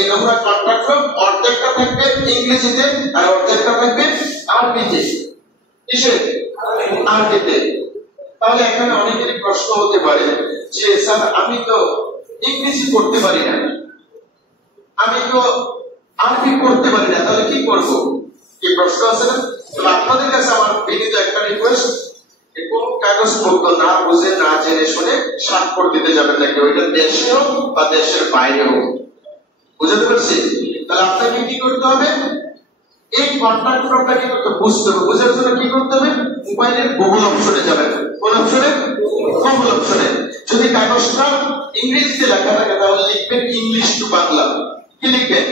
এই নম্বর contract form অর্ধেকটা থাকবে ইংরেজিতে আর অর্ধেকটা থাকবে আরবিতে। কিসে? আরবিতে। তাহলে এখানে অনেকেরই প্রশ্ন হতে পারে যে স্যার আমি তো ইংরেজি পড়তে পারি না, আমি তো আরবি পড়তে পারি না, তাহলে কি করব? কি প্রশ্ন আছে না? আপনাদের কাছে আমার বিনীত একটা রিকোয়েস্ট, কোন কাগজপত্র না বুঝে না জেনে শুনে স্বাক্ষর দিতে যাবেন না কেউ, এটা দেশে হোক বা দেশের বাইরে হোক। বুঝতে পারছি? তাহলে আপনাকে কি করতে হবে? এই কন্ট্রাক্ট ফর্মটা কি করতে বুঝতে হবে। বোঝার জন্য কি করতে হবে? মোবাইলের গুগল অপশনে যাবেন। কোন অপশনে? গুগল অপশনে। যদি কাগজটা ইংরেজিতে লেখা থাকে তাহলে লিখবেন ইংলিশ টু বাংলা। কি লিখবেন?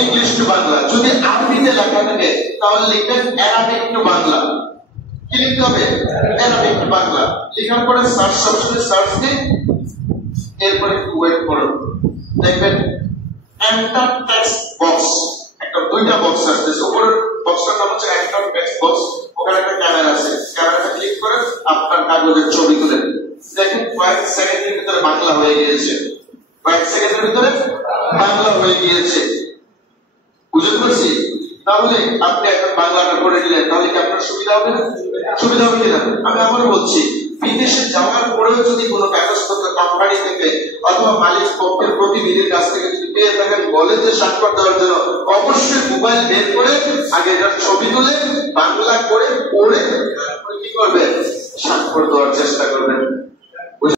English to Bangla. যদি আরবিতে লেখা থাকে তাহলে লিখবেন অ্যারাবিক টু বাংলা। কি লিখতে হবে? Arabic to Bangla. লেখার পরে সার্চ অপশনে সার্চ দিন, এরপরে ওয়েট করুন, দেখবেন এন্টার টেক্সট বক্স, একটা দুইটা বক্স আসছে। উপরের বক্সটার নাম হচ্ছে এন্টার টেক্সট বক্স, ওখানে একটা ক্যামেরা আছে, ক্যামেরাটা ক্লিক করে আপনার কাগজের ছবি তুলেন। দেখেন কয়েক সেকেন্ডের ভিতরে বাংলা হয়ে গিয়েছে, কয়েক সেকেন্ডের ভিতরে বাংলা হয়ে গিয়েছে। বুঝতে পারছি? তাহলে আপনি এখন বাংলাটা করে নিলেন, তাহলে কি আপনার সুবিধা হবে না? সুবিধা হবে কিনা? আমি আবার বলছি, বিদেশে যাওয়ার পরেও যদি কোনো কাগজপত্র কোম্পানি থেকে অথবা মালিক পক্ষের প্রতিনিধির কাছ থেকে যদি পেয়ে থাকেন, বলে যে স্বাক্ষর দেওয়ার জন্য, অবশ্যই মোবাইল বের করে আগে এটার ছবি তুলে বাংলা করে পড়ে কি করবেন? স্বাক্ষর দেওয়ার চেষ্টা করবেন।